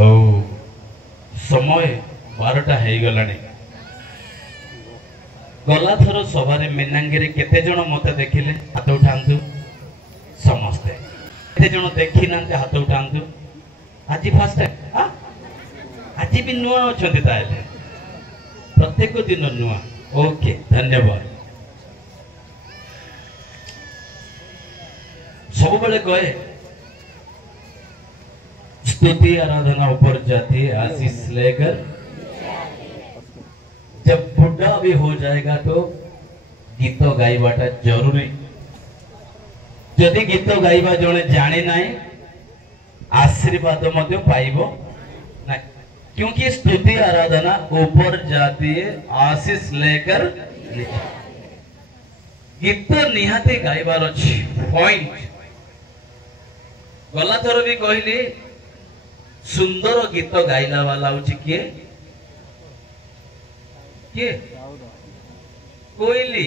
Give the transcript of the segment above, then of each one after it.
ओ समय 12टा हो गला गला थर सभारे मीनांगी केते जन मत देखिले हाथ उठांतु समस्ते केते जन देखी ना हाथ उठांतु आज फास्ट टाइम आज भी नुआ अछंती ताले प्रत्येक दिन नुआ ओके धन्यवाद सब बेले कहे स्तुति आराधना ऊपर जाती है आशीष लेकर जब बुढ़ा भी हो जाएगा तो गीत गाइबाटा जरूरी जदि गीत गाइबा जने जाने ना आशीर्वाद मध्य पाइबो ना क्योंकि स्तुति आराधना ऊपर जाती है आशीष लेकर गीत निहाती गाइबार अछि पॉइंट गला थर भी कहली सुंदर गीत गाइला वाला होची किए किए कोइली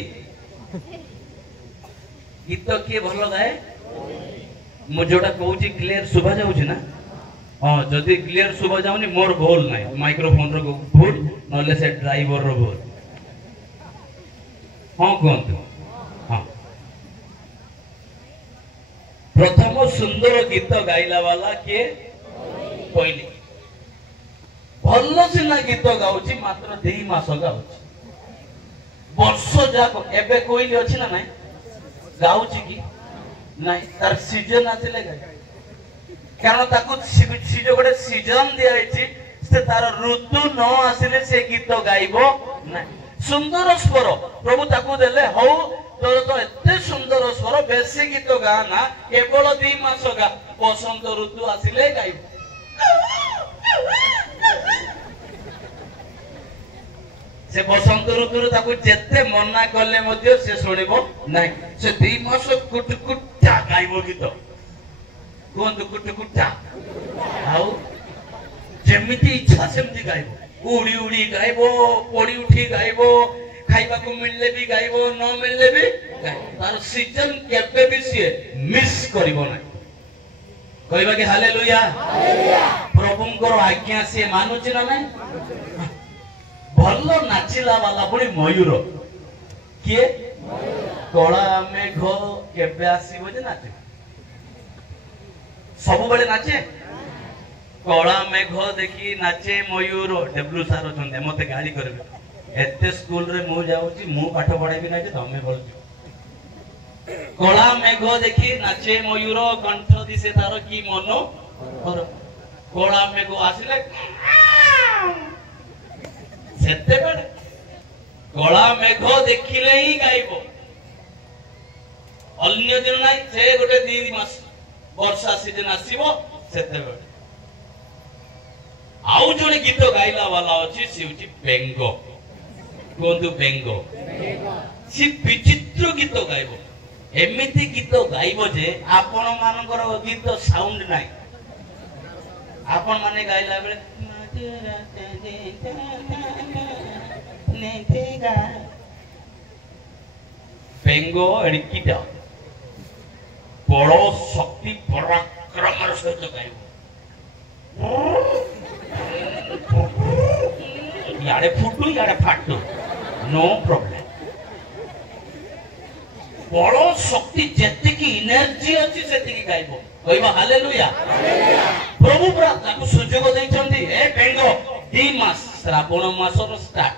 गीत किए भल गाए मु जोटा कहूची क्लियर सुबा जाउची ना हां जदी क्लियर सुबा जाउनी मोर भूल नाही माइक्रोफोन रो भूल नले से ड्राइवर रो भूल हां कोंतु हां प्रथम सुंदर गीत गाइला वाला किए कोइली भल सिना गीत गाउची मात्र 2 मास गाउची वर्ष जाक एबे कोइली अछि ना नाही गाउची की नाही तार सीजन आथिले गाय कारण ताकू सीजन गोटे सीजन दिया आइची से तार ऋतु न आसिले से गीत गाइबो नाही सुंदर स्वर प्रभु ताकू देले हौ तोर तो एते सुंदर स्वर बेसी गीत गा ना केवल 2 मास गा बसंत ऋतु आसिले गाइबो से बसंत ऋतु ताकू जेते मना कले मध्य से सुनिबो नाही से 2 मास कुटकुटा गाइबो गीत कोन कुटकुटा आउ जेमिति इच्छा सेमति गाइबो उड़ी उड़ी गाइबो पड़ी उठी गाइबो खाइबा को मिलले भी गाइबो न मिलले भी तार सीजन केबे भी से मिस करिवो नाही कहबा कि हालेलुया प्रभुंकर आज्ञा से मानुची ना नहीं भल नाचिला वाला पुणी मयूर किए कला मेघ केबे आसीबो जे नाचे सब बेले नाचे कला मेघ देखी नाचे मयूर डेब्लू सार अछन मते गाली करबे एते स्कूल रे मु जाउची मु पाठ पढाइबी ना जे तमे बोलछु कला मेघ देखी नाचे मयूर कंठ दिसे तार की मनो कला मेघ आसिले सेते बेले कला मेघ देखिले ही गाइबो अन्य दिन नाही से गोटे 2 मास वर्षा सीजन आसीबो सेते बेले आउ जने गीत गाइला वाला अछि से होची बेंगो कोंदु बेंगो सी विचित्र गीत गाइबो एमिति गीत गाइबो जे आपण मानकर गीत साउंड नाही आपण माने गाइला बेले बेंगो एडिकिटा बड़ो शक्ति पराक्रम सहित गाइबो यारे फुटू यारे फाटू नो प्रॉब्लम बड़ो शक्ति जेते की एनर्जी अछि सेति की गाइबो कहबा हालेलुया प्रभु प्रार्थना को सुजोग दैछंती ए बेंगो 2 मास श्रावण मास रो स्टार्ट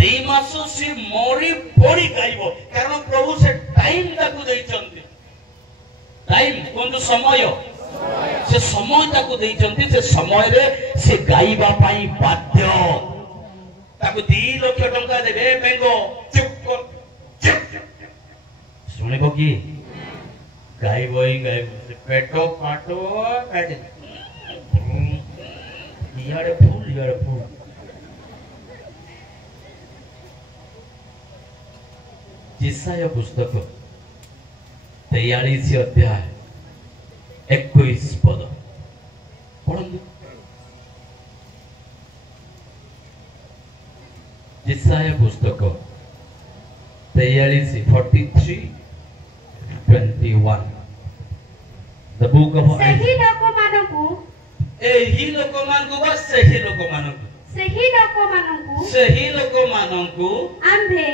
2 मास से मोरी पड़ी गाइबो कारण प्रभु से टाइम ताकू दैछंती टाइम कोन समय से समय ताकू दैछंती से समय रे से गाइबा पाई बाध्य ताकू 2 लाख टंका देबे बेंगो चुप कर सुनिबो की गाइबो ही गाइबो से पेटो काटो काटे यारे फूल जिसाया पुस्तक 43 अध्याय 21 पद पढ़ंतु जिसाया पुस्तक 43:21 The book of Isaiah ଲୋକମାନଙ୍କୁ ଏହି ଲୋକମାନଙ୍କୁ ବା ସେହି ଲୋକମାନଙ୍କୁ ସେହି ଲୋକମାନଙ୍କୁ ସେହି ଲୋକମାନଙ୍କୁ ଆମ୍ଭେ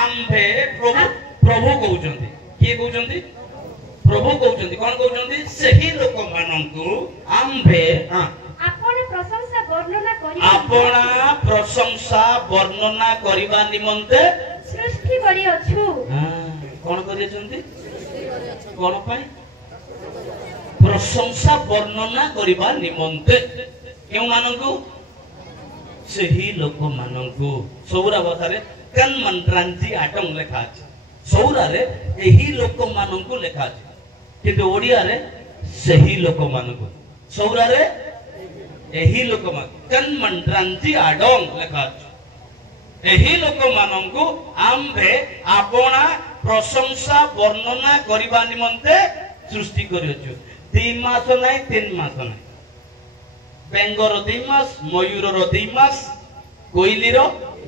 ଆମ୍ଭେ ପ୍ରଭୁ କହୁଛନ୍ତି। କିଏ କହୁଛନ୍ତି? ପ୍ରଭୁ କହୁଛନ୍ତି। କଣ କହୁଛନ୍ତି? ସେହି ଲୋକମାନଙ୍କୁ ଆମ୍ଭେ ଆପଣ ପ୍ରଶଂସା ବର୍ଣ୍ଣନା କରିବା ନିମନ୍ତେ ସୃଷ୍ଟି କରିଅଛୁ। କଣ କରିଛନ୍ତି? କଣ ପାଇଁ? ପ୍ରଶଂସା ବର୍ଣ୍ଣନା କରିବା ନିମନ୍ତେ। କେଉଁମାନଙ୍କୁ? ସେହି ଲୋକମାନଙ୍କୁ। ସୌରା ଭାଷାରେ କନ୍ ମନ୍ତ୍ରାନ୍ତି ଆଟମ୍ ଲେଖା ଅଛି। ସୌରାରେ ଏହି ଲୋକମାନଙ୍କୁ ଲେଖା ଅଛି, କିନ୍ତୁ ଓଡ଼ିଆରେ ସେହି ଲୋକମାନଙ୍କୁ। ସୌରାରେ ଏହି ଲୋକମାନଙ୍କୁ କନ୍ ମନ୍ତ୍ରାନ୍ତି ଆଡମ୍ ଲେଖା ଅଛି। ଏହି ଲୋକମାନଙ୍କୁ ଆମ୍ଭେ ଆପଣା ପ୍ରଶଂସା ବର୍ଣ୍ଣନା କରିବା ନିମନ୍ତେ ସୃଷ୍ଟି କରିଅଛୁ। 3 ମାସ ନାହିଁ, 3 ମାସ ନାହିଁ। ବେଙ୍ଗର 2 ମାସ, ମୟୂରର 2 ମାସ, କୋଇଲିର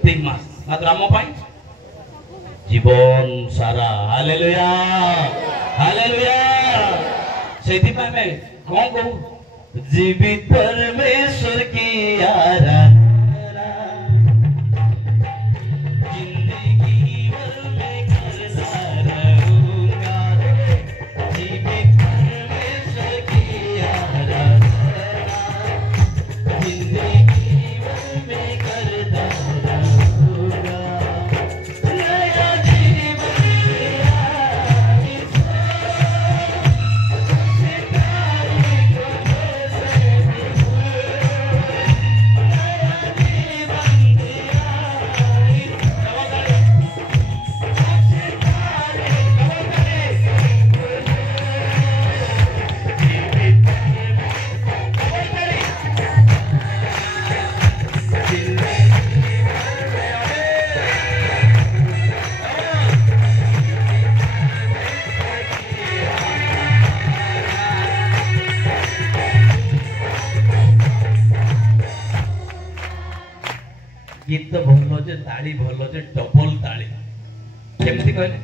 2 ମାସ, ମାତ୍ର ଆମ ପାଇଁ ଜୀବନ ସାରା। Hallelujah, hallelujah. ସେଇଥିପାଇଁ ଆମେ କଣ କହୁ? जीवित परमेश्वर की आराधना जिंदगी भर में करता रहूंगा। जीवित परमेश्वर की आराधना जिंदगी भर में करता रहूंगा। नया जीवन गीत भल जे ताली भल जे डबल ताली केमती कहले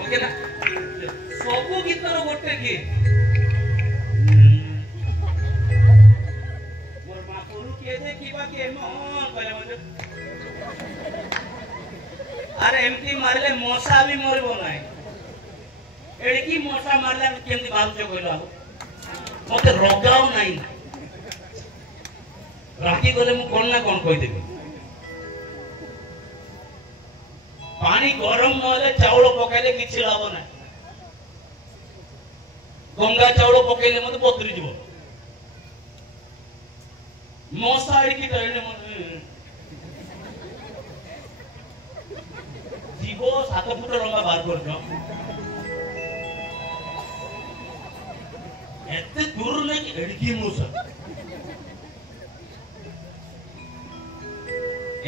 ओके ना सब गीतर गोटे की मोर बापुरु के देखिबा के मन कहले मजे अरे एमती मारले मशा भी मरबो नाही एडकी मशा मारला केमती बालचे कहलो मते रोगाव नाही राखी गले मु कोन ना कोन कहि देबी पानी गरम नले चावल पकाइले किछि लाभ ना गंगा चावल पकाइले मते पतरी जीव मशाई की टळले मते जीव 7 फुट लंबा बार करछो एते दूर नहीं एडकी मुसा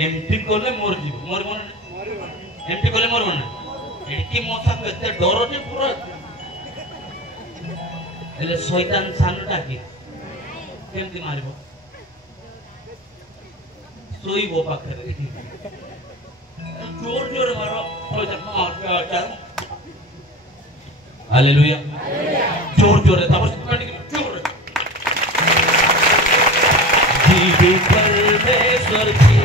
एमटी कोले मोर जीव मोर मन एमटी कोले मोर मन एडकी मुसा तो एते डर जे पूरा एले शैतान सानटा की केमती मारिबो सोईबो पाखरे जोर जोर मारो शैतान मार हालेलुया जोर जोर है तब जोर जीवित परमेश्वर की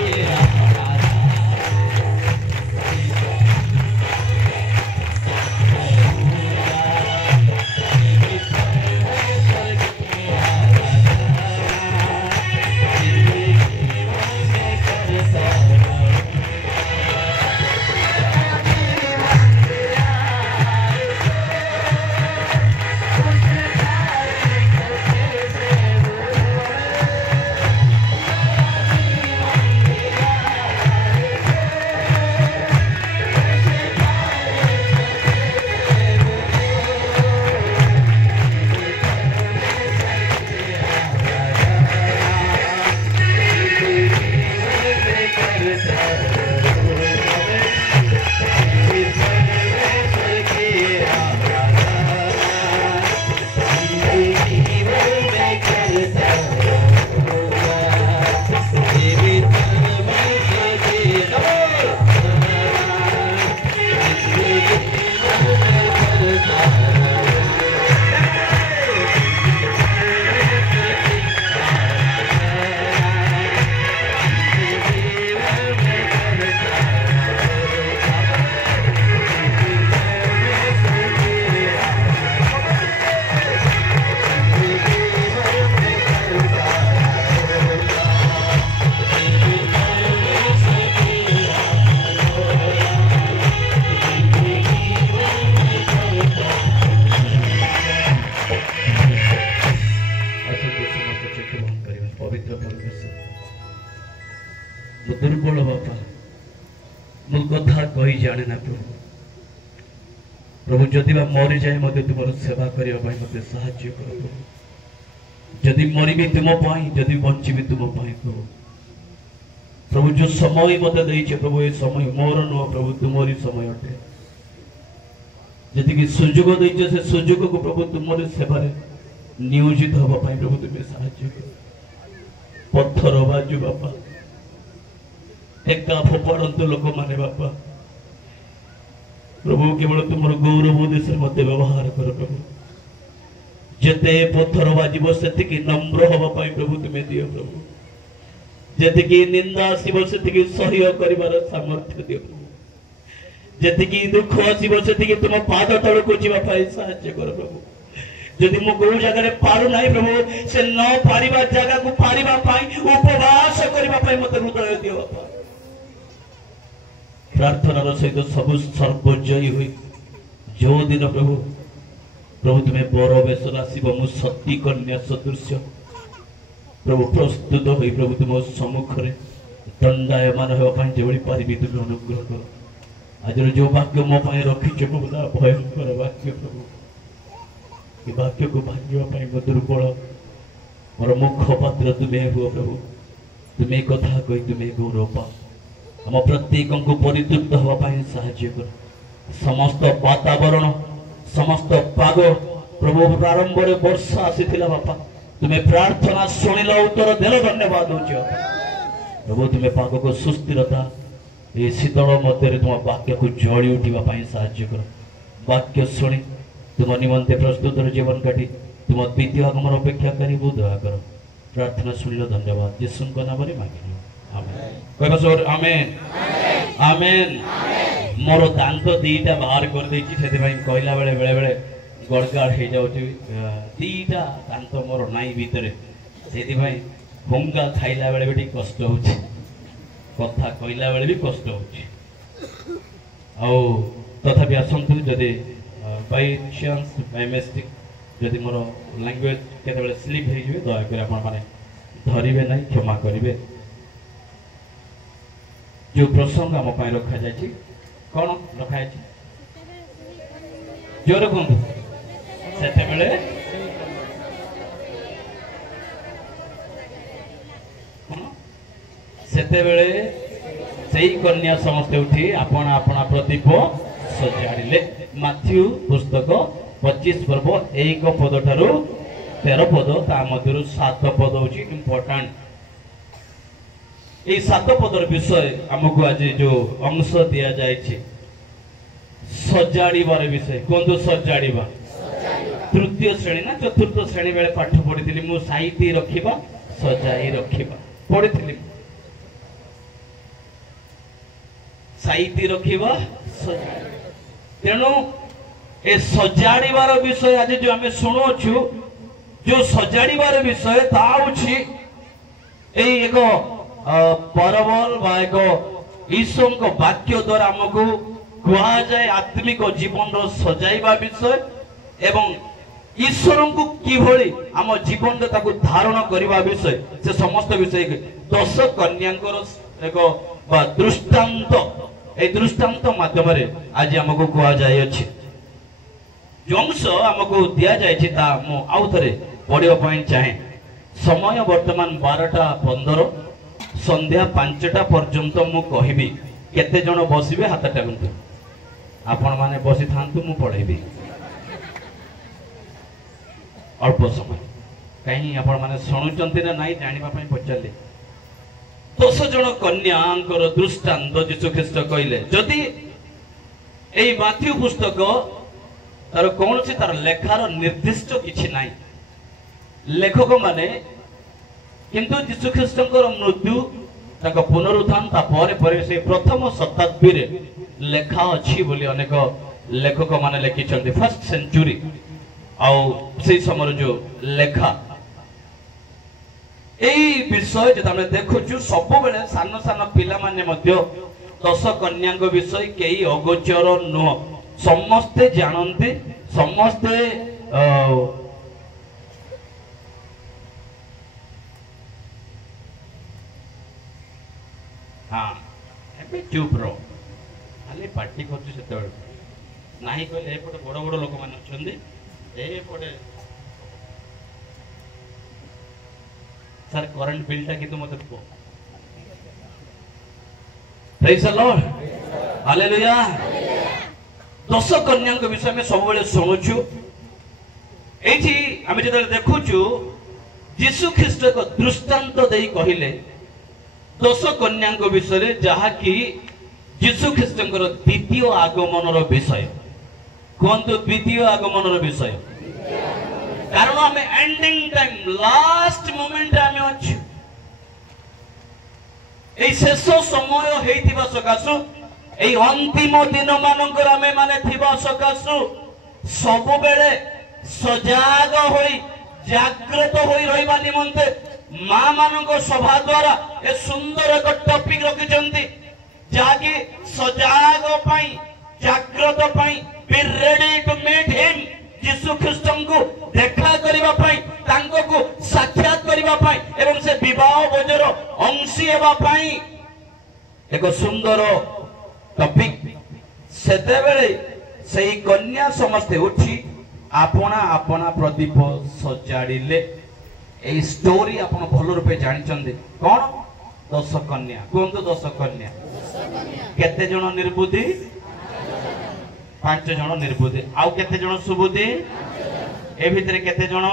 जाने ना प्रभु प्रभु जदि बा मरी जाए मते तुमर सेवा करिया भाई मते सहाय्य कर प्रभु जदि मरिबी तुम पाई जदि बंचिबी तुम पाई प्रभु प्रभु जो समय मते देइछे प्रभु ए समय मोर नो प्रभु तुमरी समय अटे जदि कि सुजोग देइछे से सुजोग को प्रभु तुमरी सेवा रे नियोजित हबा पाई प्रभु तुमे सहाय्य कर पत्थर बाजू बापा एका फोपाड़ंतु लोक माने बापा प्रभु केवल तुम गौरव उद्देश्य मत व्यवहार कर प्रभु जेते पत्थर बाजिब से नम्र हवा पाई प्रभु तुम्हें दियो प्रभु जेतिकी निंदा आसब से सह्य कर सामर्थ्य दियो प्रभु जेतिकी दुख आसब से तुम पाद तल को जावाई साहाय्य कर प्रभु जदि मु को जगह पारु नहीं प्रभु से न पारिबा जगह को पारिबा पाई उपवास करबा पाई मत हृदय दियो बापा प्रार्थनार सहित सब सर्वजयी हुई जो दिन प्रभु प्रभु तुम्हें बर बेश आसब मु सती कन्या सदृश प्रभु प्रस्तुत हुई प्रभु तुम सम्मुखें दंडायमान होगा जो पारि तुम अनुग्रह कर आज जो वाक्य मो रखीच प्रभु भयंकर वाक्य प्रभु ये वाक्य को भांगा मो दुर्बल मोर मुखपात्र तुम्हें हुआ प्रभु तुम्हें कथा कही तुम्हें गौरव पा हम प्रत्येक को परितृप्त होगापी साहाय्य कर समस्त वातावरण समस्त पाग प्रभु प्रारंभ में वर्षा आसी बापा तुम्हें प्रार्थना शुणिल उत्तर देल धन्यवाद हो प्रभु तुम्हें पाग को सुस्थिरता ये शीतल मध्य तुम वाक्य को जड़ी उठापी साहाय्य कर वाक्य शुणी तुम निमंते प्रस्तुत जीवन काटी तुम द्वितीय आगमन अपेक्षा करी दया कर प्रार्थना शुणिल धन्यवाद यीशु नाम मांगिल आमेन आमेन मोर दांत दीटा बाहर कर देछि सेति भाई कहला बेले बेले बेले गड़गड़ हो जाउछि दीटा दांत मोर नाई भितरे सेति भाई हुंगा खाइला बेले भी कष्ट होछि कथा कहला बेले भी कष्ट होछि आउ तथापि आसंतु जदि बाय चांस बाय मिस्टेक जदि मोर लैंग्वेज केते बेले स्लिप हे जिवे दया कर आपण माने धरिबे नै क्षमा करिवे जो प्रसंग आम रखा जाए कौन रखा है जोर कहतु से कन्या समस्ते उठी आपण आपण प्रदीप सजाड़े माथ्यू पुस्तक 25 पर्व 1 पद ठारू 13 पद ता मध्यरु 7 पद होची इंपोर्टेंट ये 7 पदर विषय आमको आज जो अंश दिया जाए सजाड़बार विषय कहतु सजाड़ा तृतीय श्रेणी ना चतुर्थ श्रेणी बेले पाठ पढ़ी मु साइती रखिबा सजाई रखिबा पढ़ी साइती रखिबा तेणु ए सजाड़बार विषय आज जो आम शुणुछु जो सजाड़बार विषय ता एक परबल एक ईश्वर वाक्य द्वारा आमको कहा जाए आत्मिक जीवन सजाइबा विषय एवं ईश्वर को किभली आम जीवन धारण करने विषय से समस्त विषय 10 कन्या एक दृष्टांत ए दृष्टांत माध्यम आज आमको कहा जाए जो अंश आमको दि जाए आउ थे पढ़ाई चाहे समय वर्तमान 12:15 संध्या 5टा पर्यंत मु कहबी केते जण बसिबे हाथ टाकंतु आपण माने बसी थांतु मु पढेबी अल्प समय कहीं आपण माने सुनुचंती ना नाही जानिबा पई पचाले 10 जण कन्यांकर दृष्टांत यीशु ख्रीष्ट कहले जदि एई माथ्यू पुस्तक तार कोनसी तार लेखार निर्दिष्ट किछि नाही लेखक माने किंतु यीशु ख्रीष्टकर मृत्यु तक पुनरुत्थान तापर से प्रथम शताब्दी रे लेखा अच्छी बोली अनेक लेखक माने लिखिछन्ति फर्स्ट सेंचुरी आउ से समय जो लेखा एई विषय जे हम देखुछु सब बेले सान सान पिला माने मध्य 10 कन्याक विषय केही अगोचर नुह समस्ते जानते समस्ते हाँ चुप रहो ଖାଲି ପାର୍ଟି କରୁଛୁ ସେତେବେଳେ ନାହିଁ କହିଲେ ଏପଟେ ବଡ ବଡ ଲୋକମାନେ ଅଛନ୍ତି ଏପଟେ ସାର୍ କରେଣ୍ଟ ବିଲଟା କିନ୍ତୁ ମତେ କୁହ। ପ୍ରେଜ୍ ଦ ଲର୍ଡ, ହାଲେଲୁୟା। 10 କନ୍ୟାଙ୍କ ବିଷୟ ଆମେ ସବୁବେଳେ ଶୁଣୁଛୁ। ଏଇଠି ଆମେ ଯେତେବେଳେ ଦେଖୁଛୁ ଯୀଶୁ ଖ୍ରୀଷ୍ଟ ଏକ ଦୃଷ୍ଟାନ୍ତ ଦେଇ କହିଲେ 10 କନ୍ୟାଙ୍କ ବିଷୟରେ, ଯାହାକି ଯୀଶୁ ଖ୍ରୀଷ୍ଟଙ୍କର ଦ୍ୱିତୀୟ ଆଗମନର ବିଷୟ। କୁହନ୍ତୁ ଦ୍ୱିତୀୟ ଆଗମନର ବିଷୟ। କାରଣ ଆମେ ଏଣ୍ଡିଂ ଟାଇମ ଲାଷ୍ଟ ମୋମେଣ୍ଟରେ ଆମେ ଅଛୁ। এই শেষ সময় হইতিবা সকাশু এই অন্তিম দিন মানଙ୍କର ଆମେ মানে থিবা সকাশু ସବୁବେଳେ সজাগ হই জাগ্রত হই রহিবা নিমন্তে মা ମାନଙ୍କ সভা দ্বারা এ সুন্দর এক টপিক রଖିଛନ୍ତି, যাকি সজাগ ପାଇଁ জাগ্রত ପାଇଁ be ready to meet him। ଯୀଶୁ ଖ୍ରୀଷ୍ଟଙ୍କୁ ଦେଖା କରିବା ପାଇଁ, ତାଙ୍କୁ ସାକ୍ଷାତ କରିବା ପାଇଁ ଏବଂ ସେ ବିବାହ ଭୋଜର ଅଂଶୀ ହେବା ପାଇଁ ଏକ ସୁନ୍ଦର ଟପିକ। ସେତେବେଳେ ସେହି କନ୍ୟା ସମସ୍ତେ ଉଠି ଆପଣା ଆପଣା ପ୍ରଦୀପ ସଜାଡ଼ିଲେ। এই ଷ୍ଟୋରି ଆପଣ ଭଲ ରୂପେ ଜାଣିଛନ୍ତି। କଣ? 10 କନ୍ୟା। କୁହନ୍ତୁ 10 କନ୍ୟା। କେତେ ଜଣ ନିର୍ବୁଦ୍ଧି? 5 ଜଣ ନିର୍ବୁଦ୍ଧି। ଆଉ କେତେ ଜଣ ସୁବୁଦ୍ଧି? ଏ ଭିତରେ କେତେ ଜଣ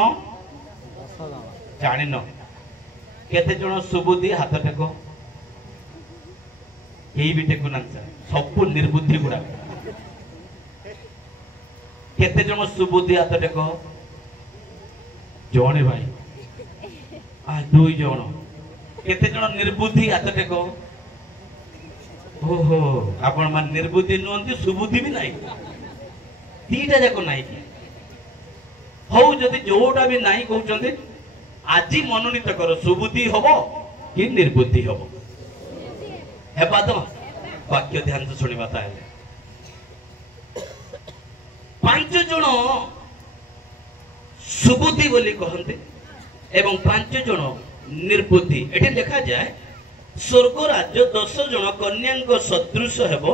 ଜାଣିନ? କେତେ ଜଣ ସୁବୁଦ୍ଧି? ହାତ ଟେକ। କେହି ବି ଟେକୁ ନାହାନ୍ତି, ସବୁ ନିର୍ବୁଦ୍ଧି ଗୁଡା। କେତେ ଜଣ ସୁବୁଦ୍ଧି? ହାତ ଟେକ। ଜଣେ ଭାଇ, 2 ଜଣ। କେତେ ଜଣ ନିର୍ବୁଦ୍ଧି? ହାତ ଟେକ। ଓହୋ, ଆପଣ ମାନେ ନିର୍ବୁଦ୍ଧି ନୁହନ୍ତି, ସୁବୁଦ୍ଧି ବି ନାହିଁ, ଦିଟା ଯାକ ନାହିଁ କି? ହଉ, ଯଦି ଯୋଉଟା ବି ନାହିଁ କହୁଛନ୍ତି ଆଜି ମନୋନୀତ କର, ସୁବୁଦ୍ଧି ହବ କି ନିର୍ବୁଦ୍ଧି ହବ? ହେବା ତ? ବାକ୍ୟ ଧ୍ୟାନ ଶୁଣିବା। ତାହେଲେ 5 ଜଣ ସୁବୁଦ୍ଧି ବୋଲି କହନ୍ତି ଏବଂ 5 ଜଣ ନିର୍ବୁଦ୍ଧି। ଏଠି ଲେଖାଯାଏ ସ୍ୱର୍ଗ ରାଜ୍ୟ 10 ଜଣ କନ୍ୟାଙ୍କ ସଦୃଶ ହେବ।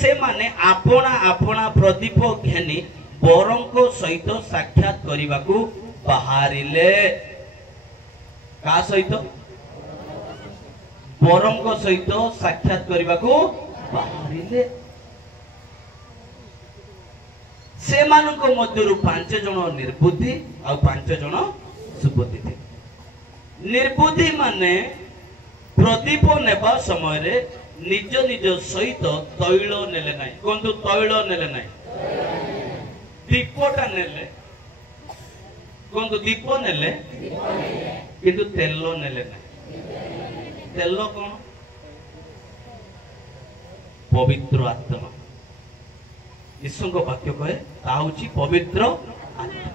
ସେମାନେ ଆପଣା ଆପଣା ପ୍ରଦୀପ ଘେନି ବରଙ୍କ ସହିତ ସାକ୍ଷାତ କରିବାକୁ ବାହାରିଲେ। କାହା ସହିତ? ବରଙ୍କ ସହିତ ସାକ୍ଷାତ କରିବାକୁ ବାହାରିଲେ। ସେମାନଙ୍କ ମଧ୍ୟରୁ 5 ଜଣ ନିର୍ବୁଦ୍ଧି ଆଉ 5 ଜଣ ସୁବୁଦ୍ଧି ଥିଲେ। ନିର୍ବୁଦ୍ଧି ମାନେ ପ୍ରଦୀପ ନେବା ସମୟରେ ନିଜ ନିଜ ସହିତ ତୈଳ ନେଲେ ନାହିଁ। କୁହନ୍ତୁ ତୈଳ ନେଲେ ନାହିଁ। ଦୀପଟା ନେଲେ। କୁହନ୍ତୁ ଦୀପ ନେଲେ କିନ୍ତୁ ତେଲ ନେଲେ ନାହିଁ। ତେଲ କଣ? ପବିତ୍ର ଆତ୍ମା। ଯୀଶୁଙ୍କ ବାକ୍ୟ କହେ ତା ହଉଛି ପବିତ୍ର ଆତ୍ମା।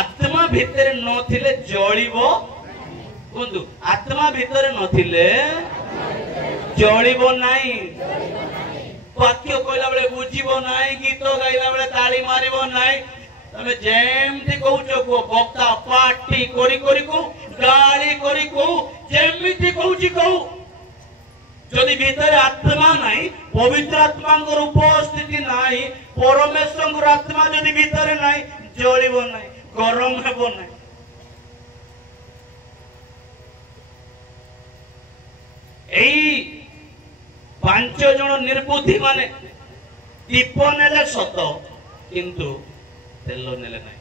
ଆତ୍ମା ଭିତରେ ନଥିଲେ ଜଳିବ। କୁହନ୍ତୁ ଆତ୍ମା ଭିତରେ ନଥିଲେ ଜଳିବ ନାହିଁ। ବାକ୍ୟ କହିଲା ବେଳେ ବୁଝିବ ନାହିଁ, ଗୀତ ଗାଇଲା ବେଳେ ତାଳି ମାରିବ ନାହିଁ। ତମେ ଯେମିତି କହୁଛ କୁହ, ବକ୍ତା ପାଟି କରି କରି କହୁ, ଗାଳି କରି କହୁ, ଯେମିତି କହୁଛି କହୁ। ଯଦି ଭିତରେ ଆତ୍ମା ନାହିଁ, ପବିତ୍ର ଆତ୍ମାଙ୍କର ଉପସ୍ଥିତି ନାହିଁ, ପରମେଶ୍ୱରଙ୍କର ଆତ୍ମା ଯଦି ଭିତରେ ନାହିଁ, ଜଳିବ ନାହିଁ, ଗରମ ହେବ ନାହିଁ। ଏଇ 5 ଜଣ ନିର୍ବୁଦ୍ଧି ମାନେ ଦୀପ ନେଲେ ସତ, କିନ୍ତୁ ତେଲ ନେଲେ ନାହିଁ।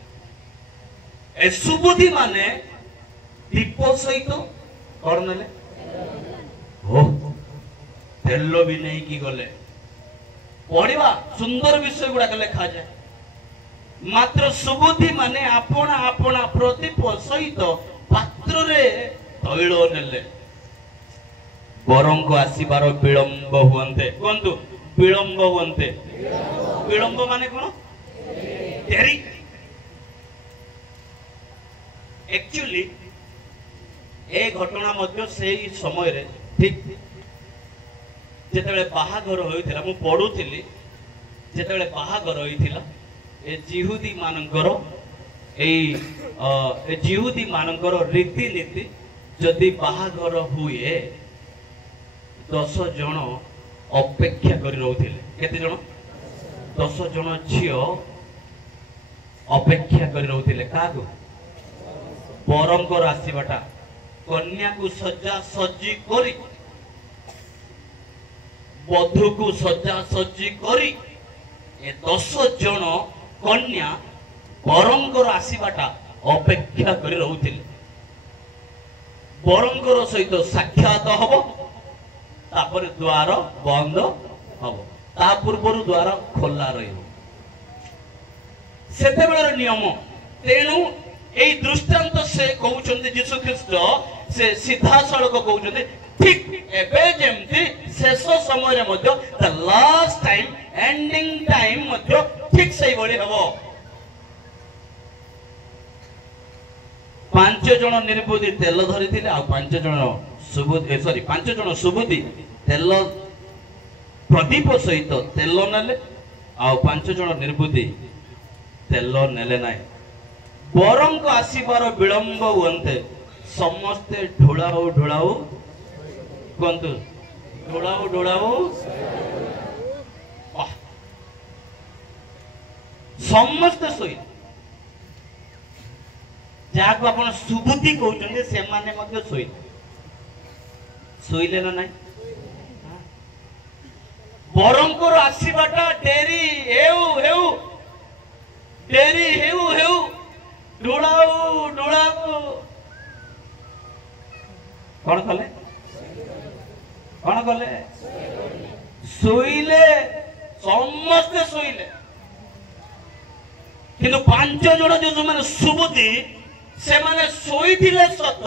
ଏ ସୁବୁଦ୍ଧି ମାନେ ଦୀପ ସହିତ କଣ ନେଲେ? ତେଲ ବି ନେଇକି ଗଲେ। ପଢିବା ସୁନ୍ଦର ବିଷୟ ଗୁଡାକ ଲେଖାଯାଏ। ମାତ୍ର ସୁବୁଦ୍ଧି ମାନେ ଆପଣା ଆପଣା ପ୍ରଦୀପ ସହିତ ପାତ୍ରରେ ତୈଳ ନେଲେ। ବରଙ୍କ ଆସିବାର ବିଳମ୍ବ ହୁଅନ୍ତେ। କୁହନ୍ତୁ ବିଳମ୍ବ ହୁଅନ୍ତେ। ବିଳମ୍ବ ମାନେ କଣ? ଡେରି। एक्चुअली ए घटना मध्य सेही समय रे ठीक जेतेबेले बाहाघर होइथिला मु पढुथिली जेतेबेले बाहाघर होइथिला ए जिहुदी मानकर ए जिहुदी मानकर रीति नीति जदि बाहाघर हुए 10 जन ଅପେକ୍ଷା କରି ରହୁଥିଲେ। କେତେ ଜଣ? 10 ଜଣ ଝିଅ ଅପେକ୍ଷା କରି ରହୁଥିଲେ। କାହାକୁ? ବରଙ୍କର ଆସିବାଟା। କନ୍ୟାକୁ ସଜା ସଜି କରି, ବଧୂକୁ ସଜା ସଜି କରି ଏ 10 ଜଣ କନ୍ୟା ବରଙ୍କର ଆସିବାଟା ଅପେକ୍ଷା କରି ରହୁଥିଲେ। ବରଙ୍କର ସହିତ ସାକ୍ଷାତ ହବ, ତାପରେ ଦ୍ୱାର ବନ୍ଦ ହବ, ତା ପୂର୍ବରୁ ଦ୍ୱାର ଖୋଲା ରହିବ। ସେତେବେଳର ନିୟମ। ତେଣୁ এই দৃষ্টান্ত সে কହୁଛନ୍ତି যୀଶୁ ଖ୍ରୀଷ୍ଟ ସେ ସିଧାସଳଖ କହୁଛନ୍ତି ଠିକ ଏବେ ଯେମିତି ଶେଷ ସମୟରେ ମଧ୍ୟ the last time ending time ମଧ୍ୟ ଠିକ ସେଇଭଳି ହେବ। 5 ଜଣ ନିର୍ବୁଦ୍ଧି ତେଲ ଧରିଥିଲେ ଆଉ 5 ଜଣ ସୁବୁଦ୍ଧି ତେଲ ପ୍ରଦୀପ ସହିତ ତେଲ ନେଲେ ଆଉ 5 ଜଣ ନିର୍ବୁଦ୍ଧି ତେଲ ନେଲେ ନାହିଁ। ବରଙ୍କ ଆସିବାର ବିଳମ୍ବ ହୁଅନ୍ତେ ସମସ୍ତେ ଢୋଳାଉ ଢୋଳାଉ କୁହନ୍ତୁ ଢୋଳାଉ ଢୋଳାଉ ସମସ୍ତେ ଶୋଇଲେ। ଯାହାକୁ ଆପଣ ସୁବୁଦ୍ଧି କହୁଛନ୍ତି ସେମାନେ ମଧ୍ୟ ଶୋଇଲେ। ଶୋଇଲେ ନା ନାହିଁ? ବରଙ୍କର ଆସିବାଟା ଡେରି ହେଉ ହେଉ ଡେରି ହେଉ ହେଉ ଢୋଳାଉ ଢୋଳାଉ କଣ କଲେ? କଣ କଲେ? ଶୋଇଲେ। ସମସ୍ତେ ଶୋଇଲେ। କିନ୍ତୁ 5 ଜଣ ଯୋଉମାନେ ସୁବୁଦ୍ଧି ସେମାନେ ଶୋଇଥିଲେ ସତ,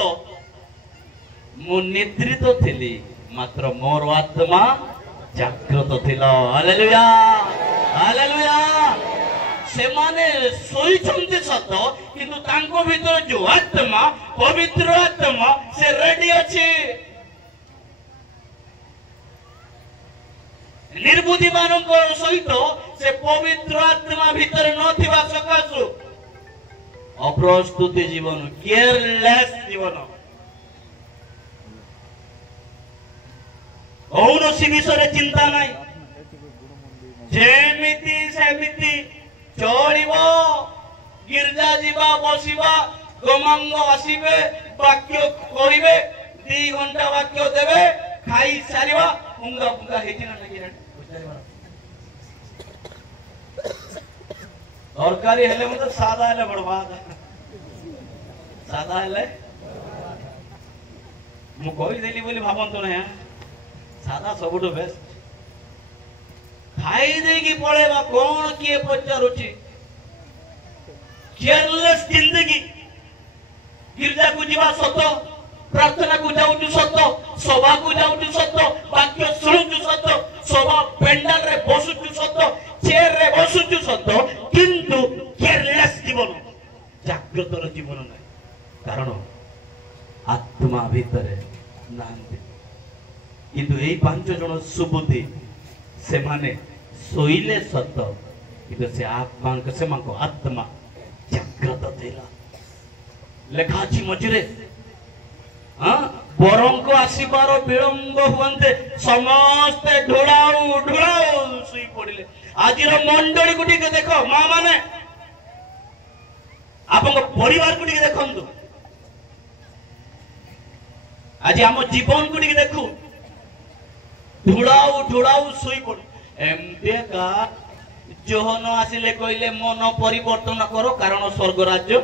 ମୁଁ ନିଦ୍ରିତ ଥିଲି ମାତ୍ର ମୋର ଆତ୍ମା ଜାଗ୍ରତ ଥିଲା। Hallelujah hallelujah. ସେମାନେ ଶୋଇଛନ୍ତି ସତ, କିନ୍ତୁ ତାଙ୍କ ଭିତରେ ଯୋଉ ଆତ୍ମା, ପବିତ୍ର ଆତ୍ମା, ସେ ରେଡି ଅଛି। ନିର୍ବୁଦ୍ଧି ମାନଙ୍କ ସହିତ ସେ ପବିତ୍ର ଆତ୍ମା ଭିତରେ ନଥିବା ସକାଶୁ ଅପ୍ରସ୍ତୁତି ଜୀବନ, କେୟାରଲେସ୍ ଜୀବନ। କୌଣସି ବିଷୟରେ ଚିନ୍ତା ନାହିଁ, ଯେମିତି ସେମିତି ଚଳିବ। ଗିର୍ଜା ଯିବା, ବସିବା, ଗମାଙ୍ଗ ଆସିବେ, ବାକ୍ୟ କହିବେ, 2 ଘଣ୍ଟା ବାକ୍ୟ ଦେବେ, ଖାଇ ସାରିବା, ପୁଙ୍ଗା ପୁଙ୍ଗା ହେଇଛି ନା ନାଇଁ? ତରକାରୀ ହେଲେ ମଧ୍ୟ ସାଧା ହେଲେ ବଡବା। ସାଧା ହେଲେ ମୁଁ କହିଦେଲି ବୋଲି ଭାବନ୍ତୁ ନା, ସାଧା ସବୁଠୁ ବେଷ୍ଟ। ଖାଇ ଦେଇକି ପଳେଇବା, କଣ କିଏ ପଚାରୁଛି? କେୟାରଲେସ୍ ଜିନ୍ଦଗୀ। ଗିର୍ଜାକୁ ଯିବା ସତ, ପ୍ରାର୍ଥନାକୁ ଯାଉଛୁ ସତ, ସଭାକୁ ଯାଉଛୁ ସତ, ବାକ୍ୟ ଶୁଣୁଛୁ ସତ, ସଭା ପେଣ୍ଡାଲରେ ବସୁଛୁ ସତ, ଚେୟାରରେ ବସୁଛୁ ସତ, କିନ୍ତୁ କେୟାରଲେସ୍ ଜୀବନ, ଜାଗ୍ରତର ଜୀବନ ନାହିଁ। କାରଣ ଆତ୍ମା ଭିତରେ ନାହାନ୍ତି। କିନ୍ତୁ ଏଇ 5 ଜଣ ସୁବୁଦ୍ଧି ସେମାନେ ଶୋଇଲେ ସତ, କିନ୍ତୁ ସେମାନଙ୍କ ଆତ୍ମା ଜାଗ୍ରତ ଥିଲା। ଲେଖା ଅଛି ମଝିରେ, ବରଙ୍କ ଆସିବାର ବିଳମ୍ବ ହୁଅନ୍ତେ ସମସ୍ତେ ଢୋଳାଉ ଢୋଳାଉ ଶୋଇ ପଡିଲେ। ଆଜିର ମଣ୍ଡଳୀକୁ ଟିକେ ଦେଖ, ମା ମାନେ ଆପଣଙ୍କ ପରିବାରକୁ ଟିକେ ଦେଖନ୍ତୁ। ଆଜି ଆମ ଜୀବନକୁ ଟିକେ ଦେଖୁ, ଢୋଳାଉ ଢୋଳାଉ ଶୋଇ ପଡୁ। ଏମିତି ଏକା ଯୋହନ ଆସିଲେ କହିଲେ ମନ ପରିବର୍ତ୍ତନ କର କାରଣ ସ୍ୱର୍ଗ ରାଜ୍ୟ।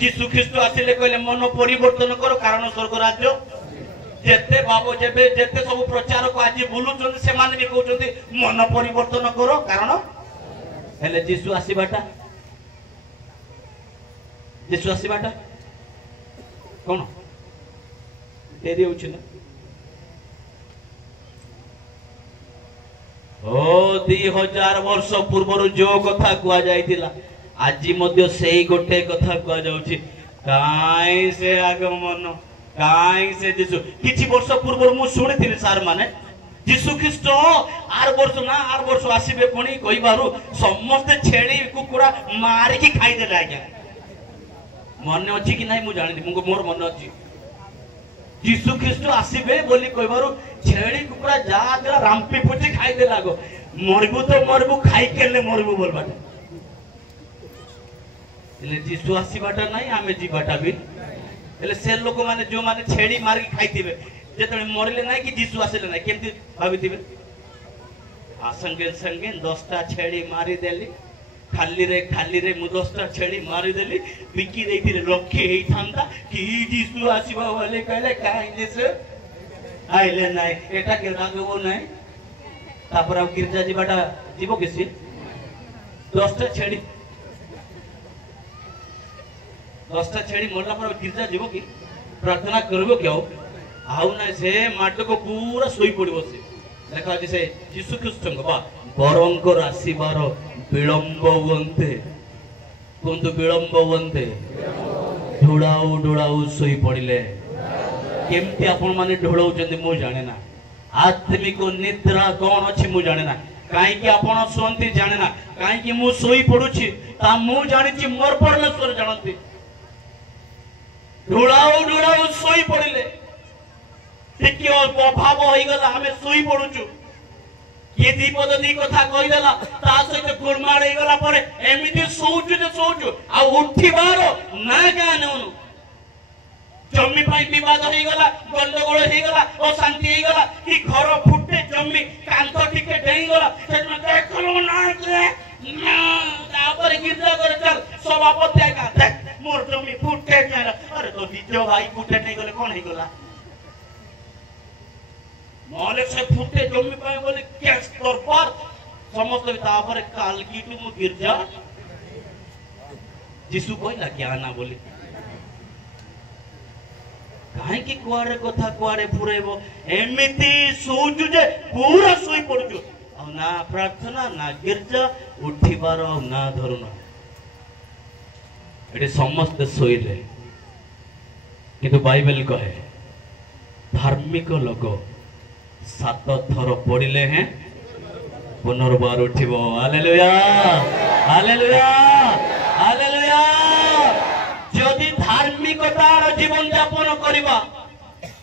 ଯୀଶୁ ଖ୍ରୀଷ୍ଟ ଆସିଲେ କହିଲେ ମନ ପରିବର୍ତ୍ତନ କର କାରଣ ସ୍ୱର୍ଗ ରାଜ୍ୟ। ଯେତେ ଭାବ ଯେବେ ଯେତେ ସବୁ ପ୍ରଚାରକ ଆଜି ବୁଲୁଛନ୍ତି ସେମାନେ ବି କହୁଛନ୍ତି ମନ ପରିବର୍ତ୍ତନ କର କାରଣ। ହେଲେ ଯୀଶୁ ଆସିବାଟା କଣ ଡେରି ହଉଛି ନା? 2000 ବର୍ଷ ପୂର୍ବରୁ ଯୋଉ କଥା କୁହାଯାଇଥିଲା ଆଜି ମଧ୍ୟ ସେଇ ଗୋଟେ କଥା କୁହାଯାଉଛି। କାଇଁ ସେ ଆଗମନ, କାଇଁ ସେ ଯୀଶୁ। କିଛି ବର୍ଷ ପୂର୍ବରୁ ମୁଁ ଶୁଣିଥିଲି ସାର୍ ମାନେ ଯୀଶୁ ଖ୍ରୀଷ୍ଟ ଆର ବର୍ଷ ଆସିବେ ପୁଣି କହିବାରୁ ସମସ୍ତେ ଛେଳି କୁକୁଡ଼ା ମାରିକି ଖାଇଦେଲେ। ଆଜ୍ଞା ମନେ ଅଛି କି ନାହିଁ ମୁଁ ଜାଣିନି, ମୋର ମନେ ଅଛି। जीशु ख्रीष्ट आसीबे बोली कहबारु छेड़ी कुकुड़ा जा जरा रामपी फुटी खाई दे लागो मरबू तो मरबू खाई केले मरबू बोलबाटा एले जीशु आसीबाटा नाही आमे जीवाटा भी एले से लोक माने जो माने छेड़ी मार के खाइतिबे जेतले मरले नाही कि जीशु आसीले नाही केमति भाबितिबे आ संगे संगे 10टा छेड़ी मारी देली खाली रे मु 10टा छेड़ी मारी देली बिकी देइथिले लक्ष्य हेई थांदा कि जीशु आसीबा वाले कहले काई जीशु आइले नाही एटा के लागबो नाही तापर आ गिरजा जीवाटा जीवो किसी 10टा छेड़ी मरला पर गिरजा जीवो कि प्रार्थना करबो क्यों आउ ना से माट को पूरा सोई पड़िबो से देखा जैसे यीशु ख्रीष्ट बा बरंकर आसीबार विलंब हुअन्ते कोंतु विलंब हुअन्ते ढोड़ाऊ सोई पड़िले केमती आपण माने ढोळौचंदी मु जाने ना आत्मिक निद्रा कोन अछि मु जाने ना काई कि आपण सोंती जाने ना काई कि मु सोई पडुछि ता मु जानि छि मोर परमेश्वर जानନ୍ତି ढोड़ाऊ सोई पड़िले टिके अभाव होई गला हमें सोई पडुछु ये दीपद दी कथा कहि देला ता सहित गुरमाड़ होई गला परे एमिति सोचु आ उठिबार ना ज्ञान होनु जम्मी पाई विवाद होई गला गंडगोल होई गला ओ शांति होई गला कि घर फुटे जम्मी कांत टिके डेई गला से देखलो ना के तापर गिरजा करे चल सभापति का देख मोर जम्मी फुटे चल अरे तो निजो भाई फुटे नहीं गले कोन होई गला मोले से फुटे जम्मी पाए बोले केस तोर पर समस्त तापर काल की तू गिरजा जीशु कहला क्या ना बोली काहे कि कुआरे कथा कुआरे फुरेबो एमिति सोचु जे पूरा सोई पड़जु आ ना प्रार्थना ना गिरजा उठिबार ना धरुना एटे समस्त सोइले किंतु बाइबल कहे धार्मिक लोक 7 थर पड़िले हैं पुनर्बार उठिबो हालेलुया हालेलुया हालेलुया जदि धार्मिकतार जीवन यापन करिबा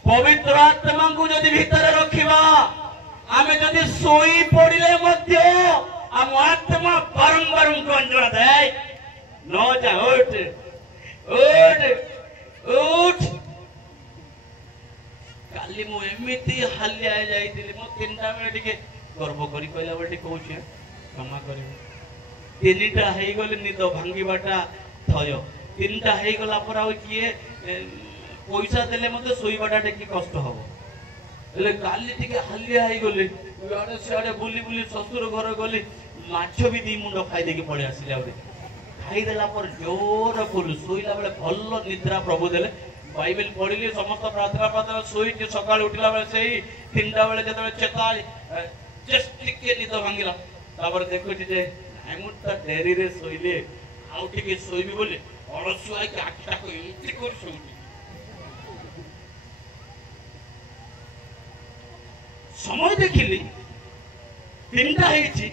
पवित्र आत्मा को जदि भीतर रखिबा आमे जदि सोई पड़िले मध्य आम आत्मा बारंबार गंजणा दे न जा उठ उठ उठ काली मु एमिति हालिया जाइतिली मु 3टा बेले टिके गर्व करी कहला बेले कहूछ क्षमा करियो 3टा हेई गले निद भांगीबाटा थय 3टा हेई गला पर आ किए पैसा देले मते सोईबाटा टिके कष्ट हबो ले काली टिके हालिया हेई गले याडे साडे बुली बुली ससुर घर गली माछ भी दी मुंड खाई देके पड़े आसिले आउरे खाई देला पर जोर बोल सोईला बेले भल्लो निद्रा प्रभु देले बाइबल पढ़िली समस्त प्रार्थना सोई सकाल उठिला बेले सेही 3टा बेले जतबे चेता जस्ट टिके निद भांगिला तापर देखुची जे आइमुटा डेरी रे सोइले आउ टिके सोइबी बोले अलसुआ के आखिटा को इति कर सोइली समय देखिली 3टा हेची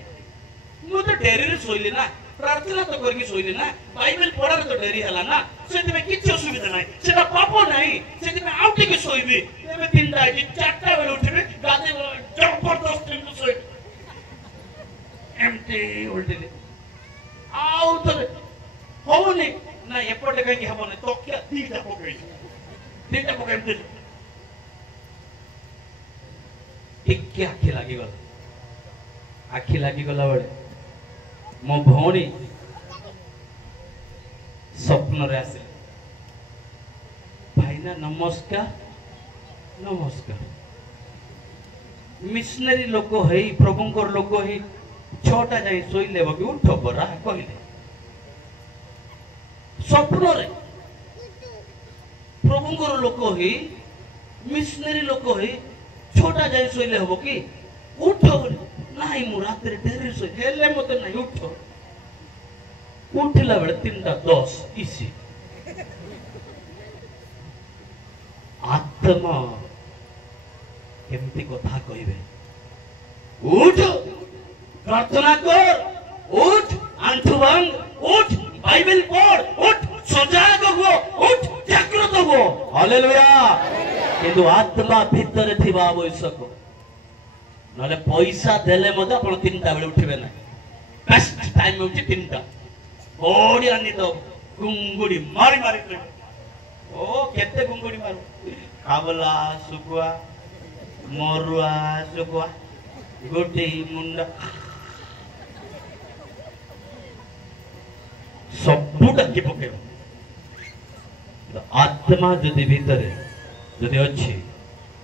मु तो डेरी रे सोइली ना प्रार्थना तो करके सोइली ना बाइबल पढ़ार तो डेरी हला ना सेति में किछ असुविधा नाही सेटा पाप नाही सेति में आउटी के सोइबी एबे 3टा हेची 4टा बेले उठिबे गादे जबरदस्त दिन सोइ एमटी उल्टिले आउ तो होनी ना एपटे कहीं हबने तो क्या 3टा पकई दे टिके आखि लागी गला बेले मो भौणी स्वप्न रे आसे भाईना नमस्कार नमस्कार मिशनरी लोक है प्रभुंकर लोक है 6टा जाई सोइले बकी उठ बरा कहले स्वप्न रे प्रभुंकर लोक है मिशनरी लोक है 6टा जाई सोइले हबो की उठ नाही मु रात्रि डेरी सोइ हेले मते नाही उठ उठिला बेले 3:10 इसी आत्मा केमती कथा कहिबे उठ प्रार्थना कर उठ आंठु भांग उठ बाइबल पढ़ उठ सजाग हो उठ जागृत हो हालेलुया किंतु आत्मा भितर थिबा आवश्यक नले पैसा देले मते आपण 3टा बेले उठिबे ना बेस्ट टाइम होची 3टा ओडिया नि तो गुंगुडी मारी मारी ओ केते गुंगुडी मारू काबला सुकुआ मरुआ सुकुआ गोटी मुंडा सबुटा की पकेबो आत्मा जदि भितरे जदि अच्छी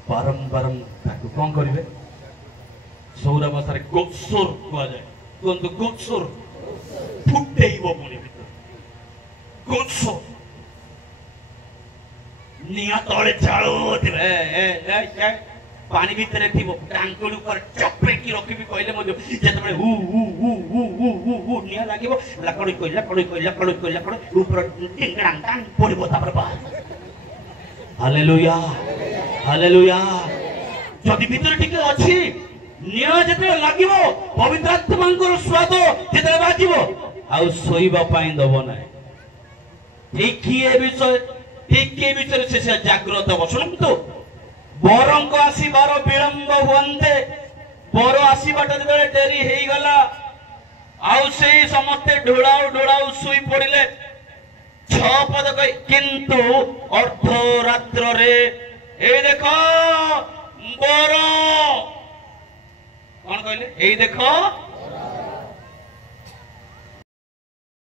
बारंबार ताकू कौन करेंगे सौरा भाषा गोत्सोर कह जाए कहतु गोत्सोर फुटेइबो पुणी भीतर गोत्सोर निया तळे चाळुथिबे ए पानी भीतर थिबो टांगकड़ ऊपर चपेटी रखिबी कहले मध्य जेतबे हु हु हु हु हु हु हु निया लागिबो लकड़ी ऊपर टिंगडांग टांग पड़िबो तापर बा हालेलुया हालेलुया जदि भीतर टिके अछि निया जेते लागिबो पवित्र आत्मांकर स्वाद जेते बाजिबो आ सोइबा पाई दबो ना ठीक किए विषय से जागृत हो सुन तो बरं को आसीबार विलंब हुअन्ते बर आसीबाटा बेले डेरी हेई गला आउ से समस्ते ढोड़ाऊ ढोड़ाऊ सुई पड़िले 6 पद कहि किंतु अर्धरात्र रे ए देखो बर कौन कहले ए देखो